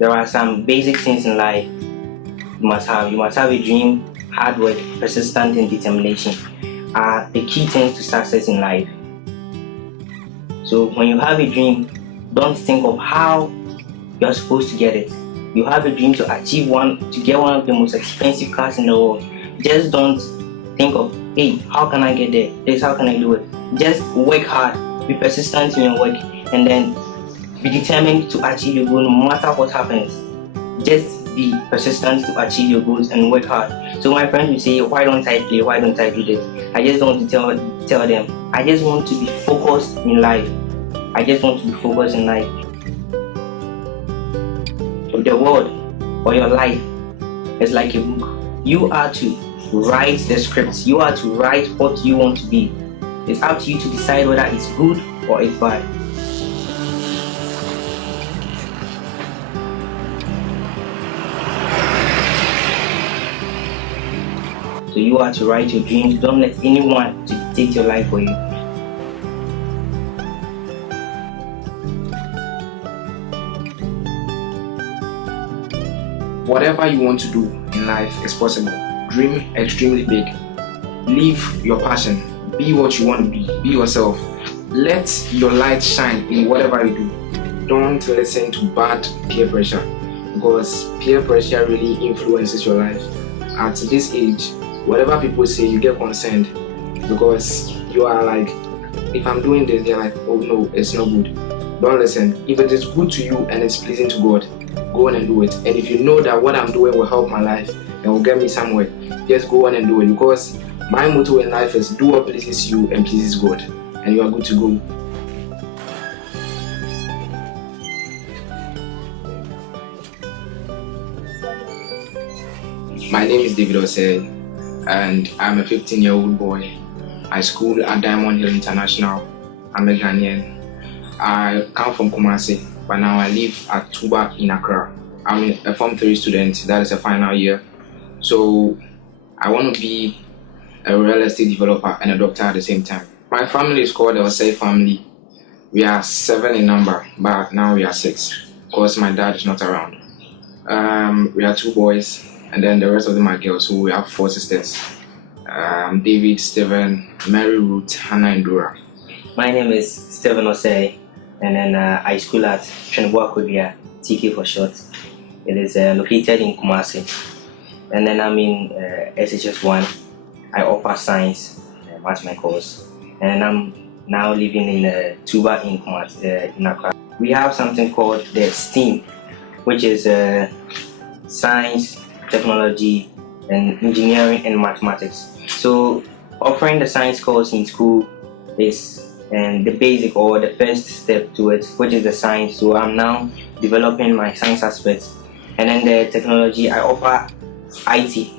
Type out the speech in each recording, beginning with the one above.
there are some basic things in life you must have. You must have a dream, hard work, persistence, and determination are the key things to success in life. So when you have a dream, don't think of how you're supposed to get it. You have a dream to get one of the most expensive cars in the world. Just don't think of, hey, how can I get there? How can I do it? Just work hard, be persistent in your work, and then be determined to achieve your goal no matter what happens. Just be persistent to achieve your goals and work hard. So my friends will say, why don't I play? Why don't I do this? I just want to tell them, I just want to be focused in life. I just want to be focused in life. The world or your life is like a book. You are to write the scripts. You are to write what you want to be. It's up to you to decide whether it's good or it's bad. So you are to write your dreams. Don't let anyone dictate your life for you. Whatever you want to do in life is possible. Dream extremely big. Live your passion. Be what you want to be. Be yourself. Let your light shine in whatever you do. Don't listen to bad peer pressure, because peer pressure really influences your life. At this age, whatever people say, you get concerned because you are like, if I'm doing this, they're like, oh no, it's not good. Don't listen. If it is good to you and it's pleasing to God, go on and do it. And if you know that what I'm doing will help my life and will get me somewhere, just go on and do it, because my motto in life is do what pleases you and pleases God, and you are good to go. My name is David Osei, and I'm a 15-year-old boy. I school at Diamond Hill International. I'm a Ghanaian. I come from Kumasi, but now I live at Tuba in Accra. I'm a Form 3 student, that is a final year. So I want to be a real estate developer and a doctor at the same time. My family is called the Osei family. We are 7 in number, but now we are 6 because my dad is not around. We are 2 boys, and then the rest of them are girls, so we have 4 sisters. David, Stephen, Mary, Ruth, Hannah, and Dora. My name is Stephen Osei, and then I school at Trinidad, TK for short. It is located in Kumasi. And then I'm in SHS1. I offer science, that's my course. And I'm now living in Tuba in Kumasi, in Accra. We have something called the STEAM, which is science, technology, and engineering and mathematics. So offering the science course in school is the basic or the first step to it, which is the science. So I'm now developing my science aspects. And then the technology, I offer IT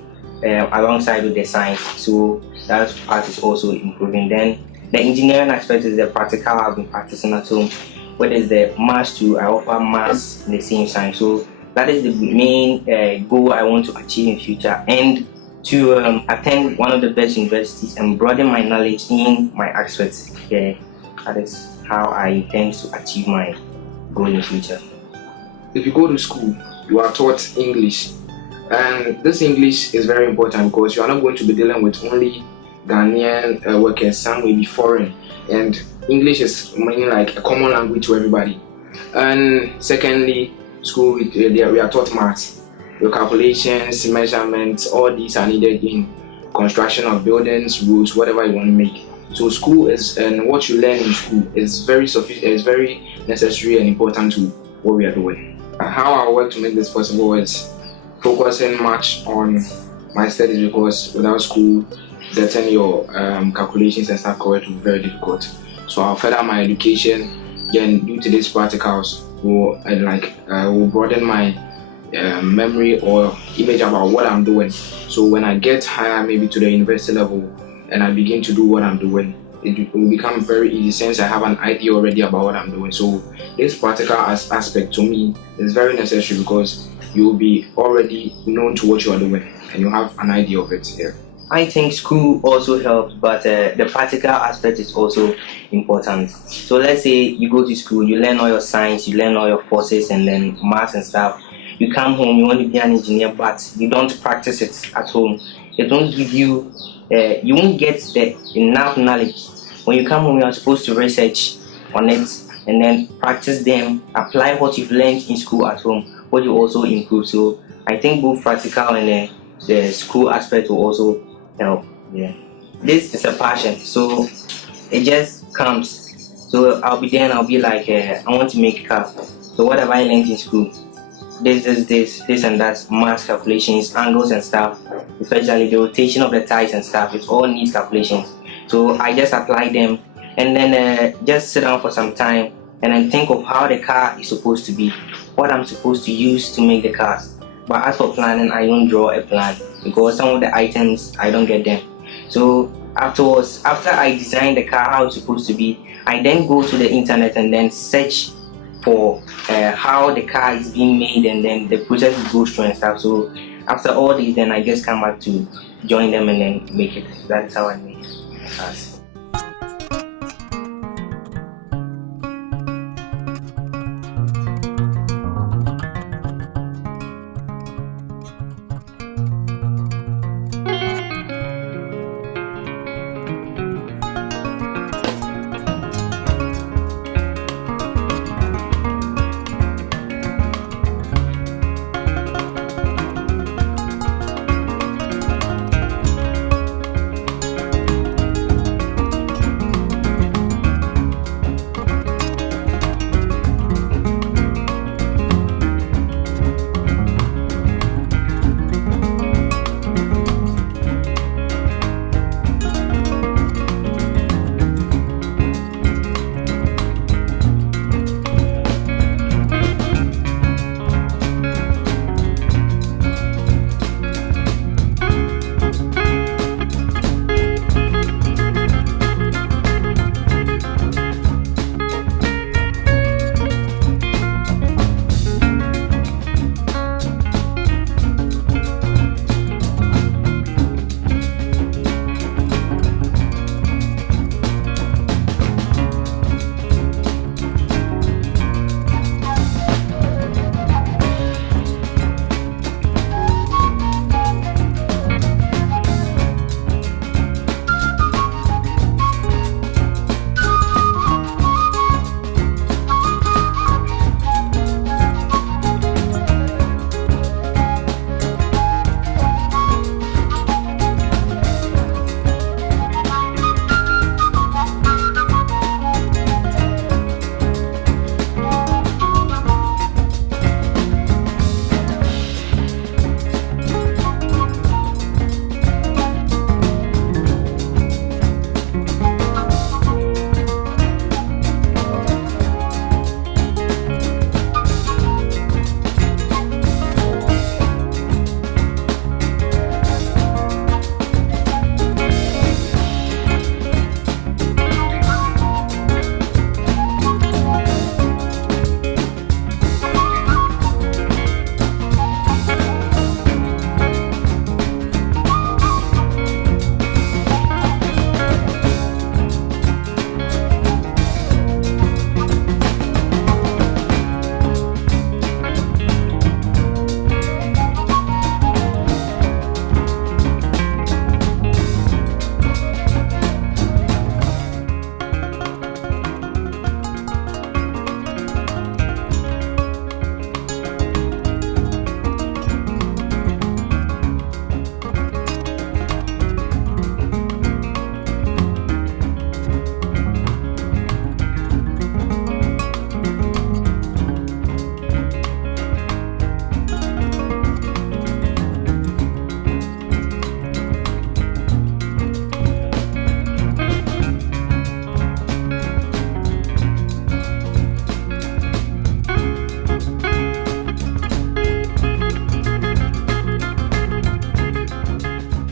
alongside with the science. So that part is also improving. Then the engineering aspect is the practical I've been practicing at home. What is the maths too? I offer maths in the same science. So that is the main goal I want to achieve in future, and to attend one of the best universities and broaden my knowledge in my aspects. Yeah, that is how I intend to achieve my goal in future. If you go to school, you are taught English, and this English is very important because you are not going to be dealing with only Ghanaian workers. Some will be foreign, and English is mainly like a common language to everybody. And secondly, school we are taught maths. Your calculations, measurements, all these are needed in construction of buildings, roads, whatever you want to make. So school is, and what you learn in school is very necessary and important to what we are doing. How I work to make this possible is focusing much on my studies, because without school, getting your calculations and stuff correct will be very difficult. So I'll further my education, then due to these practicals will broaden my memory or image about what I'm doing. So when I get higher, maybe to the university level, and I begin to do what I'm doing, it will become very easy since I have an idea already about what I'm doing. So this practical aspect to me is very necessary, because you will be already known to what you are doing and you have an idea of it here. I think school also helps, but the practical aspect is also important. So let's say you go to school, you learn all your science, you learn all your forces and then maths and stuff. you come home, you want to be an engineer, but you don't practice it at home. It won't give you, you won't get the enough knowledge. When you come home, you are supposed to research on it and then practice them, apply what you've learned in school at home, what you also improve. So I think both practical and the school aspect will also help. Yeah, this is a passion, so it just comes. So I'll be there and I'll be like, I want to make a car. So what have I learned in school? This and that, mass calculations, angles and stuff, especially the rotation of the tires and stuff. It all needs calculations. So I just apply them and then just sit down for some time and then think of how the car is supposed to be, what I'm supposed to use to make the car. But as for planning, I don't draw a plan because some of the items I don't get them. So afterwards, after I design the car how it's supposed to be, I then go to the internet and then search for how the car is being made and then the process it goes through and stuff. So after all this, then I just come back to join them and then make it. That's how I make cars.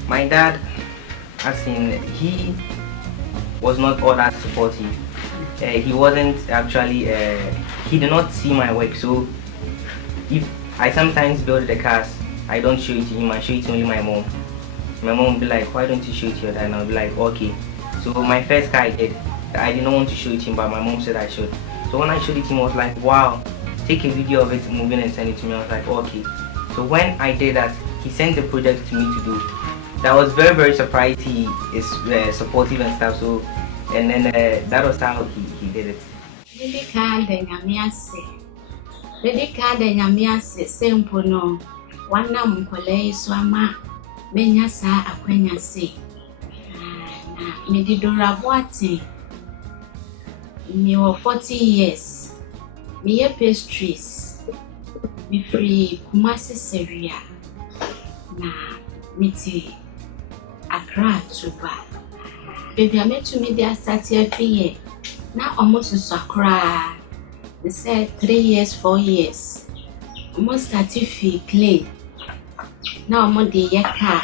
My dad, as in, he was not all that supportive. He wasn't actually, he did not see my work. So if I sometimes build the cars, I don't show it to him, I show it to only my mom. My mom will be like, why don't you show it to your dad? And I'll be like, okay. So my first car I did not want to show it to him, but my mom said I should. So when I showed it to him, I was like, wow, take a video of it moving and send it to me. I was like, okay. So when I did that, he sent the project to me to do. That was very, very surprised. He is supportive and stuff. So, and then that was how he did it. Baby card and Yamiase, simple no. One nam collet swama, Benyasa, Aquena say. Medidora Boate. Me were 40 years. Me a pastries. Me free Kumasi Seria. Na miti Accra Tuba. Baby, I met to me there start here for ye. Now almost to Accra. They said 3 years, 4 years. Almost started feel clean. Now I'm on the car.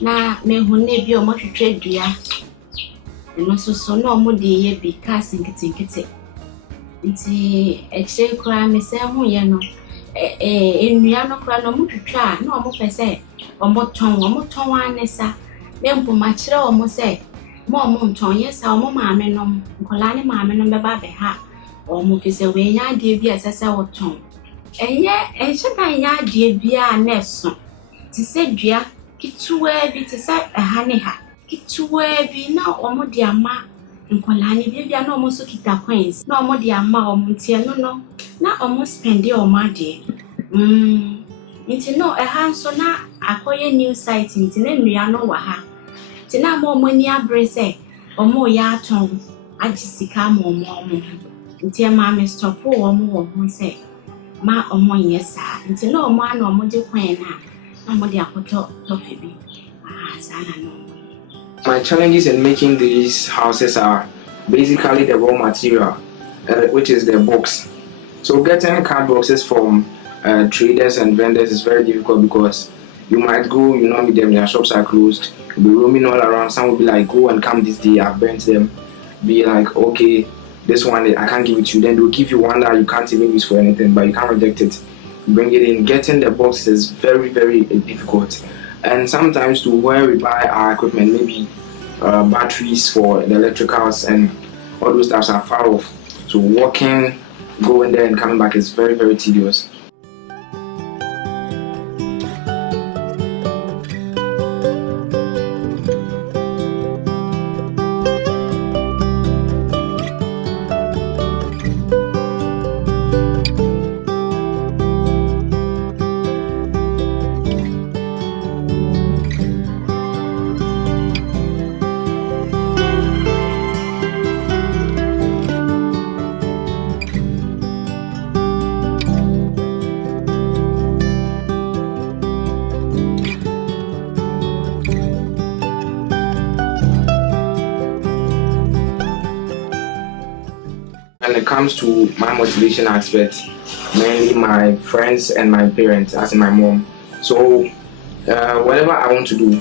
Now me who never almost trade ya. And also so no more the year be casting kitty. Inti exchange crime me say who ya no. In Riano cry no more to try. No more per se. Or more tongue one nessa. Then for my child almost say. More monton, yes, our mamma and Colani mamma and baby ha. Or movies away, ya dear be as I would tongue. And yet, and should I ya dear be a nesson? To say, dear, get to where be to say a honey hat. Get to where be now or more dear ma. And Colani baby are no more so keep their quains. No more dear ma or muntia no. Now almost spend your ma dear. Into no a hand so now acquire new sight into then we are no waha. Tina more money a brace or more ya tongue. I just see come or more. Until mammy stop or more, who say, Ma or more yes, sir. Until no man or more queen, no more the toffee. Sana no. My challenges in making these houses are basically the raw material, which is the box. So getting card boxes from traders and vendors is very difficult because you might go, you know, meet them, their shops are closed, you'll be roaming all around. Some will be like, go and come this day, I've burnt them. Be like, okay, this one I can't give it to you. Then they'll give you one that you can't even use for anything, but you can't reject it. Bring it in. Getting the box is very, very difficult. And sometimes to where we buy our equipment, maybe batteries for the electricals and all those stuff are far off. So walking, going there and coming back is very, very tedious. When it comes to my motivation aspect, mainly my friends and my parents, as in my mom. So whatever I want to do,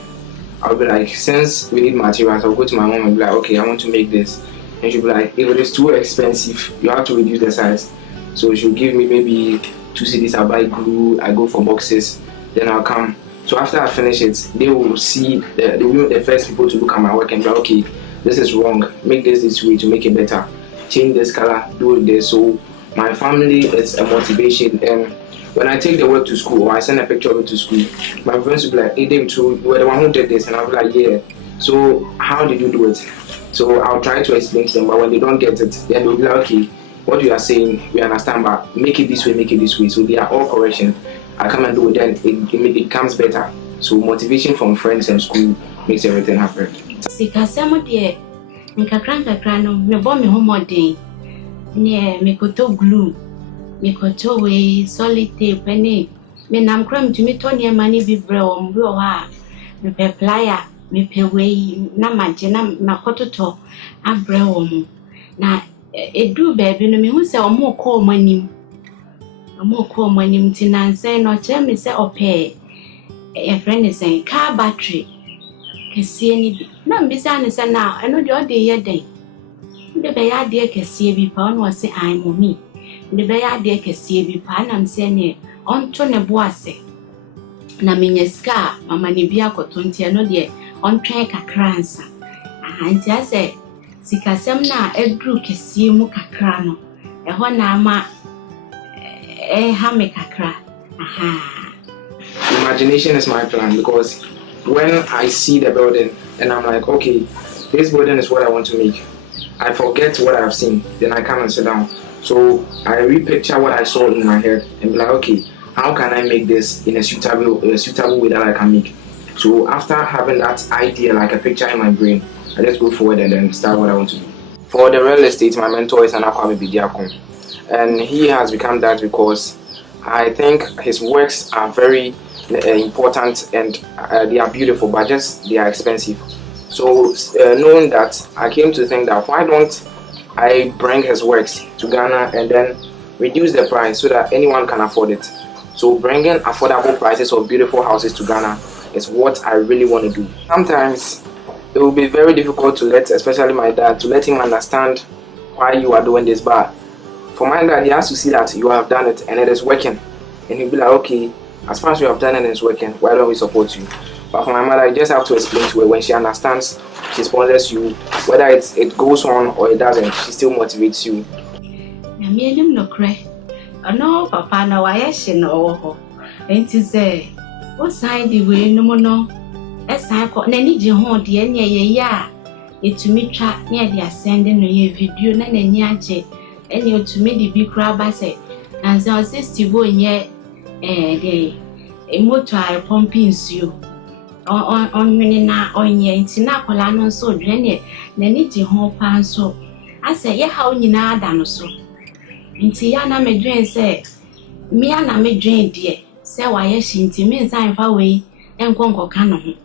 I'll be like, since we need materials, I'll go to my mom and be like, okay, I want to make this. And she'll be like, if it is too expensive, you have to reduce the size. So she'll give me maybe 2 CDs, I'll buy glue, I go for boxes, then I'll come. So after I finish it, they will see, they will be the first people to look at my work and be like, okay, this is wrong, make this way to make it better. Change this color, do this. So my family is a motivation, and when I take the work to school or I send a picture of it to school, my friends will be like, hey David, you were the one who did this, and I'll be like, yeah. So how did you do it? So I'll try to explain to them, but when they don't get it, then they'll be like, okay, what you are saying, we understand, but make it this way, make it this way. So they are all correction. I come and do it, then it becomes better. So motivation from friends and school makes everything happen. Nkakra no me bo me homodin ne me koto glue me koto we solid tape ne me nam kram tumi to ne mani bi bre o mbi o ha me pe plier me pe we na maje na makototo abre o mu na edu baby no me hu se o mo ko manim tinanse no che me se ope e friend is saying car battery kesiye ni bi na mbisa ne se na eno de ode ye den de be ya de kesiye bi pa no se ai momi de be ya de kesiye bi pa na mse ne onto ne boase na menyeska mama ne bi akoto ntia no de ontwen kakra ansa anti ase sikasem na edru kesiye mu kakra no e ho na ama Hame kakra. Aha. Imagination is my plan, because when I see the building and I'm like, okay, this building is what I want to make, I forget what I've seen, then I come and sit down. So I repicture what I saw in my head and be like, okay, how can I make this in a suitable way that I can make? So after having that idea, like a picture in my brain, I just go forward and then start what I want to do. For the real estate, my mentor is Anakwame Bidiakon, and he has become that because I think his works are very important, and they are beautiful, but just they are expensive. So knowing that, I came to think that why don't I bring his works to Ghana and then reduce the price so that anyone can afford it. So bringing affordable prices of beautiful houses to Ghana is what I really want to do. Sometimes it will be very difficult to especially my dad, to let him understand why you are doing this, but for my dad, he has to see that you have done it and it is working, and he'll be like, okay, as far as you have done it and it's working, why don't we support you? But for my mother, you just have to explain to her. When she understands, she sponsors you, whether it goes on or it doesn't, she still motivates you. No, Papa, no, I no. And to say, what side the way no more? As I got any jihon, the any ya. It to me track near the ascending no video, none and yache, and you to me the big crab I say, and so sister go in yet a motor pumping you. On Minina on ye, Tinacolano so drainy, Neniti home pan so. I say, yeah, how you na dano so. Intiana me drain say, Miana me drain dear, say why she means I'm far away, and conquer canon.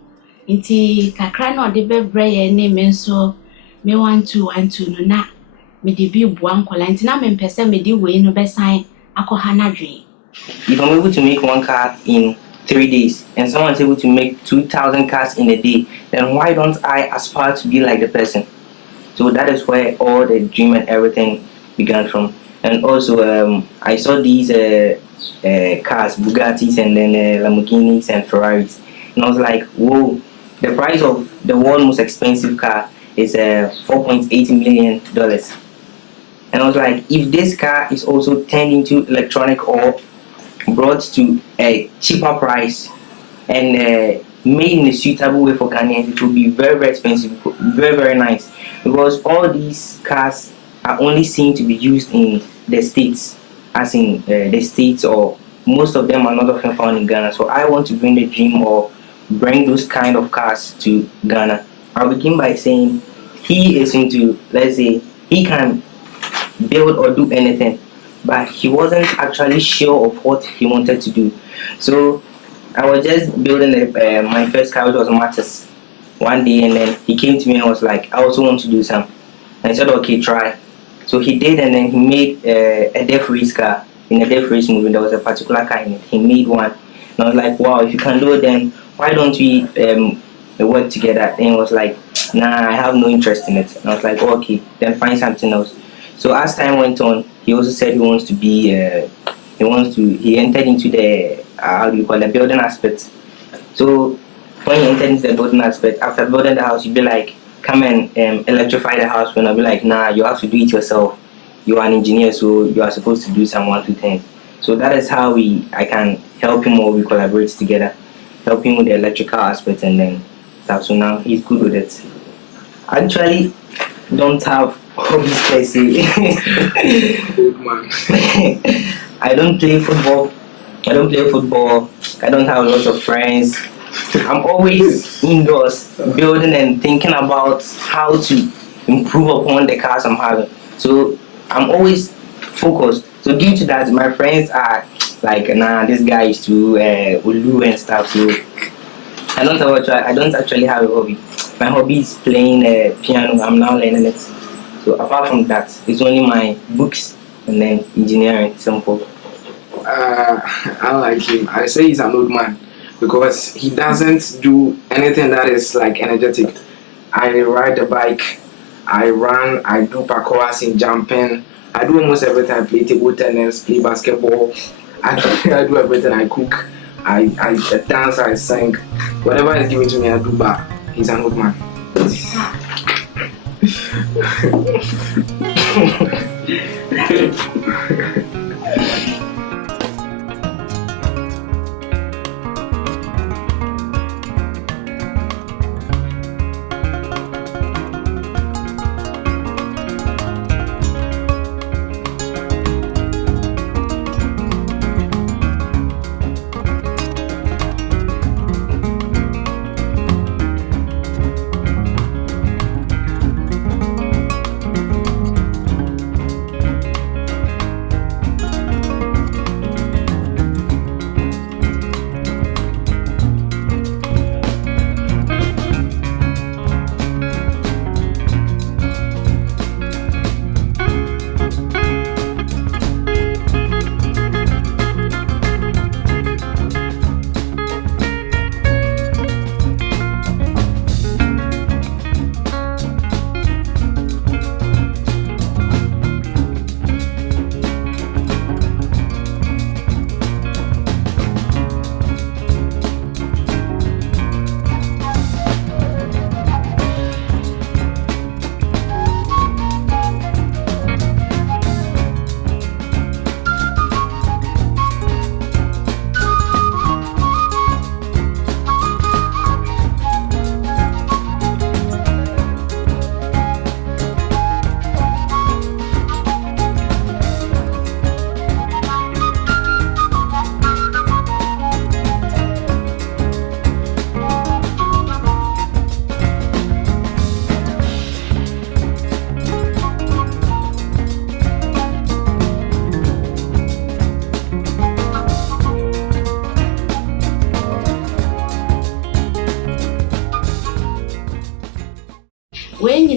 Inti Cacrano de bebre name so, me 1 2 1 2 no na, me de be one colantina men person me de way no best sign, a kohana drain. If I'm able to make 1 car in 3 days and someone's able to make 2,000 cars in a day, then why don't I aspire to be like the person? So that is where all the dream and everything began from. And also I saw these cars, Bugattis and then Lamborghinis and Ferraris, and I was like, whoa, the price of the world's most expensive car is $4.8 million. And I was like, if this car is also turned into electronic or brought to a cheaper price and made in a suitable way for Ghanaians, it will be very, very expensive, very, very nice, because all these cars are only seen to be used in the States, as in the States, or most of them are not often found in Ghana. So I want to bring the dream of bring those kind of cars to Ghana. I'll begin by saying he is into, let's say, he can build or do anything, but he wasn't actually sure of what he wanted to do. So I was just building my first car, which was Matis, one day, and then he came to me and was like, I also want to do some. And I said, okay, try. So he did, and then he made a death race car. In a death race movie, there was a particular car in it. He made one, and I was like, wow, if you can do it, then why don't we work together? And he was like, nah, I have no interest in it. And I was like, oh, okay, then find something else. So as time went on, he also said he wants to be, he entered into the, how do you call it, building aspect. So when he entered into the building aspect, after building the house, you'd be like, come and electrify the house. When I'll be like, nah, you have to do it yourself. You are an engineer, so you are supposed to do some 1 2 10. So that is how I can help him, or we collaborate together, help him with the electrical aspect, and then stuff. So now he's good with it. I actually don't have hobbies per se. I don't play football. I don't have lots of friends. I'm always indoors, building and thinking about how to improve upon the cars I'm having. So I'm always focused. So due to that, my friends are like, nah, this guy is too ulu and stuff. So I don't actually have a hobby. My hobby is playing piano. I'm now learning it. So apart from that, it's only my books and then engineering, simple. I like him. I say he's an old man because he doesn't do anything that is like energetic. I ride the bike, I run, I do parkour, in jumping. I do almost everything. I play table tennis, play basketball. I do everything. I cook, I dance, I sing. Whatever is given to me, I do. But he's an old man.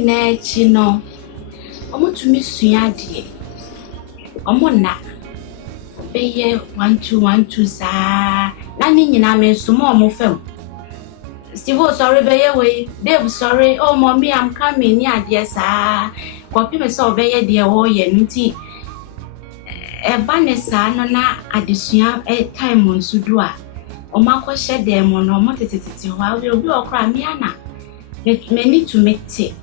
nyinaa chi no omo tumi sua de omo na beye 1 2 saa na ni nyinaa me so mo omo fam Steve sorry beye we Dave sorry oh mommy I'm coming ni ade saa kwapi me so beye de wo ye nti eba ne saa no na adesua time nso do a omo akɔhye dem no omo tetetete ho we obi okra me ana me need to make it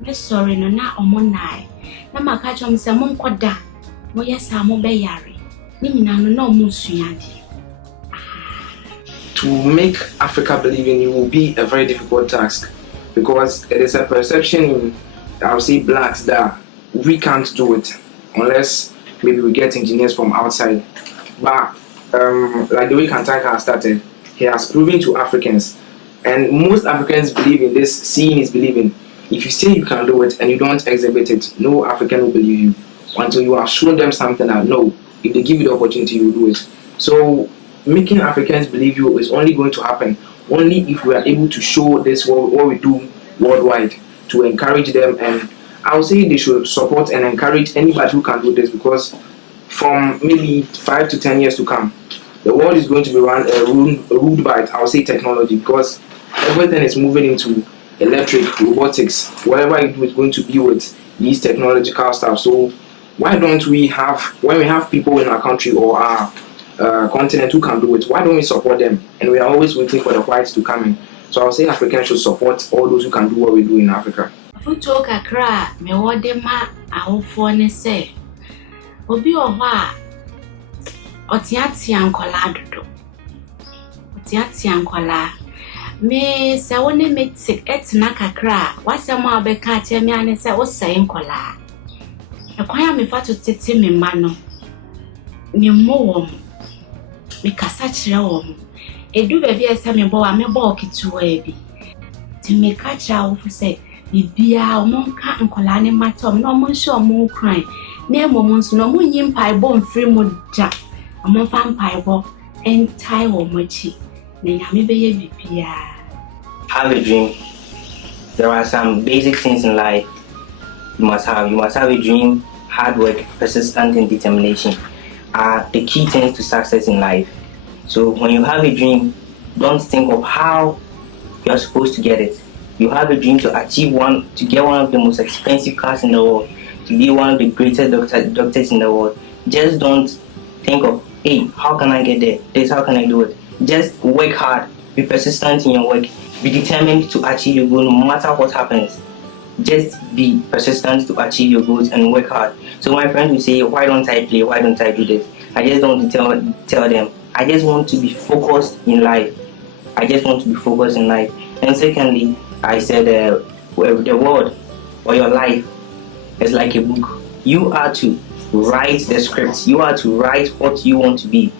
me sorry no na omo nai na maka chom se mo nkoda mo yesa mo be yare ni nyina no na omo sua de. To make Africa believe in you will be a very difficult task because it is a perception in, I'll say, blacks that we can't do it unless maybe we get engineers from outside. But like the way Kantaka has started, he has proven to Africans, and most Africans believe in this, seeing is believing. If you say you can do it and you don't exhibit it, no African will believe you until you have shown them something that no, if they give you the opportunity, you will do it. So making Africans believe you is only going to happen only if we are able to show this what we do worldwide, to encourage them. And I would say they should support and encourage anybody who can do this, because from maybe 5 to 10 years to come, the world is going to be ruled by, I would say, technology, because everything is moving into electric, robotics. Whatever you do is going to be with these technological stuff. So why don't we have, when we have people in our country or our continent who can do it, why don't we support them? And we are always waiting for the whites to come in. So I would say Africans should support all those who can do what we do in Africa. Futo kakra me wode ma ahofo ne se obi oho a otiatia nkola dodo otiatia nkola me se woni metik etina kakra wasem abeka atia me ane se Osei nkola ekwan me fa to tete me ma no me mo me kasa kire wom edu be bia se me bo wa me bo kituwa bi ti me ka kira wo se bibia omonka nkola ne matom na omonhye omon kran na emom nso na omonyi mpaibo mfiri mu ja omonfa mpaibo entai wo mochi na nyame beye bibia. Have a dream. There are some basic things in life you must have. You must have a dream. Hard work, persistence, and determination are the key things to success in life. So when you have a dream, don't think of how you're supposed to get it. You have a dream to achieve to get one of the most expensive cars in the world, to be one of the greatest doctors in the world. Just don't think of, hey, how can I get there? This, how can I do it? Just work hard, be persistent in your work, be determined to achieve your goal no matter what happens. Just be persistent to achieve your goals and work hard. So my friends will say, why don't I play? Why don't I do this? I just don't want to tell them. I just want to be focused in life. I just want to be focused in life. And secondly, I said the world or your life is like a book. You are to write the script. You are to write what you want to be.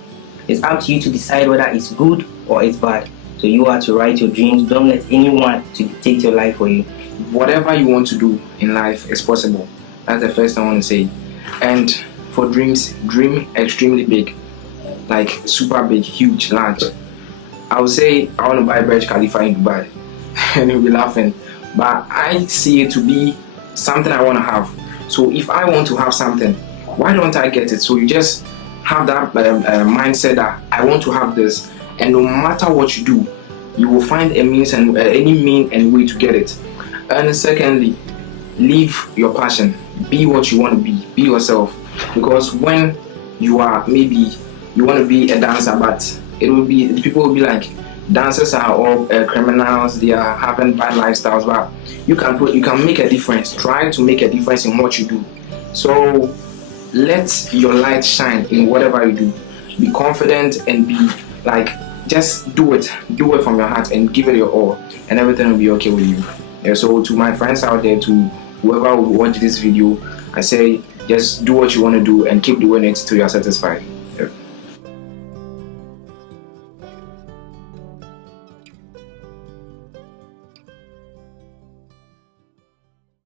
It's up to you to decide whether it's good or it's bad. So you are to write your dreams. Don't let anyone to dictate your life for you. Whatever you want to do in life is possible. That's the first thing I want to say. And for dreams, dream extremely big, like super big, huge, large. I would say I want to buy Burj Khalifa in Dubai, and you'll be laughing. But I see it to be something I want to have. So if I want to have something, why don't I get it? So you just have that mindset that I want to have this, and no matter what you do, you will find a means and any mean and way to get it. And secondly, live your passion. Be what you want to be yourself. Because when you are, maybe you want to be a dancer, but people will be like, dancers are all criminals, they are having bad lifestyles. But you can make a difference. Try to make a difference in what you do. So let your light shine in whatever you do. Be confident and be like, just do it from your heart and give it your all, and everything will be okay with you. Yeah, so to my friends out there, to whoever will watch this video, I say just do what you want to do and keep doing it till you're satisfied.